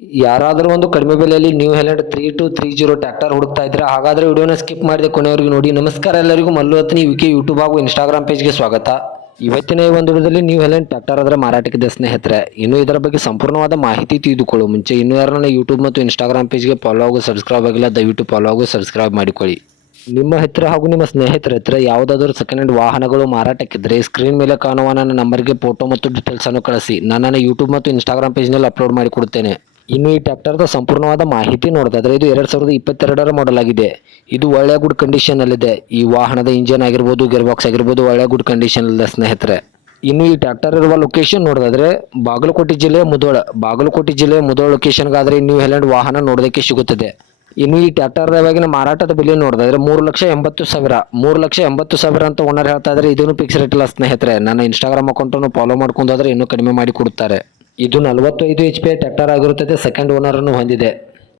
ಯಾರಾದರೂ ಒಂದು ಕಡಿಮೆ ಬೆಲೆಯಲ್ಲಿ ನ್ಯೂ ಹೆಲೆಂಡ್ 3230 ಟ್ರ್ಯಾಕ್ಟರ್ ಹುಡುಕ್ತಾ ಇದ್ರೆ ಹಾಗಾದ್ರೆ ವಿಡಿಯೋನ ಸ್ಕಿಪ್ ಮಾಡದೆ ಕೊನೆವರೆಗೂ ನೋಡಿ. ನಮಸ್ಕಾರ ಎಲ್ಲರಿಗೂ, ಮಲ್ಲು ಹತ್ನಿ ವಿಕೆ ಯೂಟ್ಯೂಬ್ ಹಾಗೂ ಇನ್ಸ್ಟಾಗ್ರಾಮ್ ಪೇಜ್ಗೆ ಸ್ವಾಗತ. ಇವತ್ತಿನ ಈ ಒಂದು ವಿಡಿಯೋದಲ್ಲಿ ನ್ಯೂ ಹೆಲೆಂಡ್ ಟ್ರ್ಯಾಕ್ಟರ್ ಅದರ ಮಾರಾಟಕ್ಕಿದೆ ಸ್ನೇಹಿತರೆ. ಇನ್ನು ಇದರ ಬಗ್ಗೆ ಸಂಪೂರ್ಣವಾದ ಮಾಹಿತಿ ತಿಳಿದುಕೊಳ್ಳುವ ಮುಂಚೆ ಇನ್ನೂ ಯಾರನ್ನ ಯೂಟ್ಯೂಬ್ ಮತ್ತು ಇನ್ಸ್ಟಾಗ್ರಾಮ್ ಪೇಜ್ಗೆ ಫಾಲೋ ಹಾಗೂ ಸಬ್ಸ್ಕ್ರೈಬ್ ಆಗಿಲ್ಲ, ದಯವಿಟ್ಟು ಫಾಲೋ ಹಾಗೂ ಸಬ್ಸ್ಕ್ರೈಬ್ ಮಾಡಿಕೊಳ್ಳಿ. ನಿಮ್ಮ ಹತ್ತಿರ ಹಾಗೂ ನಿಮ್ಮ ಸ್ನೇಹಿತರ ಹತ್ತಿರ ಯಾವುದಾದರೂ ಸೆಕೆಂಡ್ ಹ್ಯಾಂಡ್ ವಾಹನಗಳು ಮಾರಾಟಕ್ಕಿದ್ರೆ ಸ್ಕ್ರೀನ್ ಮೇಲೆ ಕಾಣುವ ನನ್ನ ನಂಬರ್ಗೆ ಫೋಟೋ ಮತ್ತು ಡೀಟೇಲ್ಸ್ ಅನ್ನು ಕಳಿಸಿ. ನಾನು ಯೂಟ್ಯೂಬ್ ಮತ್ತು ಇನ್ಸ್ಟಾಗ್ರಾಮ್ ಪೇಜ್ನಲ್ಲಿ ಅಪ್ಲೋಡ್ ಮಾಡಿ ಕೊಡುತ್ತೇನೆ. ಇನ್ನು ಈ ಟ್ರ್ಯಾಕ್ಟರ್ದ ಸಂಪೂರ್ಣವಾದ ಮಾಹಿತಿ ನೋಡೋದಾದ್ರೆ ಇದು 2022 ಮಾಡೆಲ್ ಆಗಿದೆ. ಇದು ಒಳ್ಳೆಯ ಗುಡ್ ಕಂಡೀಷನ್ ಅಲ್ಲಿದೆ. ಈ ವಾಹನದ ಇಂಜಿನ್ ಆಗಿರ್ಬೋದು, ಗೇರ್ ಬಾಕ್ಸ್ ಆಗಿರ್ಬೋದು ಒಳ್ಳೆಯ ಗುಡ್ ಕಂಡೀಷನ್ ಅಲ್ಲಿದೆ ಸ್ನೇಹಿತರೆ. ಇನ್ನು ಈ ಟ್ರ್ಯಾಕ್ಟರ್ ಇರುವ ಲೊಕೇಶನ್ ನೋಡೋದಾದ್ರೆ ಬಾಗಲಕೋಟೆ ಜಿಲ್ಲೆಯ ಮುಧೋಳ ಲೊಕೇಶನ್ಗಾದ್ರೆ ನ್ಯೂ ಹೆಲೆಂಡ್ ವಾಹನ ನೋಡೋದಕ್ಕೆ ಸಿಗುತ್ತದೆ. ಇನ್ನು ಈ ಟ್ರ್ಯಾಕ್ಟರ್ ಇವಾಗಿನ ಮಾರಾಟದ ಬೆಲೆ ನೋಡಿದ್ರೆ 3,80,000 ಅಂತ ಓನರ್ ಹೇಳ್ತಾ ಇದ್ರೆ ಇದನ್ನು ಫಿಕ್ಸ್ ರೇಟ್ ಇಲ್ಲ ಸ್ನೇಹಿತರೆ. ನನ್ನ ಇನ್ಸ್ಟಾಗ್ರಾಮ್ ಅಕೌಂಟನ್ನು ಫಾಲೋ ಮಾಡ್ಕೊಂಡಾದ್ರೆ ಇನ್ನೂ ಕಡಿಮೆ ಮಾಡಿ ಕೊಡುತ್ತಾರೆ. ಇದು 45 HP ಟ್ರ್ಯಾಕ್ಟರ್ ಆಗಿರುತ್ತದೆ. ಸೆಕೆಂಡ್ ಓನರ್ ಅನ್ನು ಹೊಂದಿದೆ.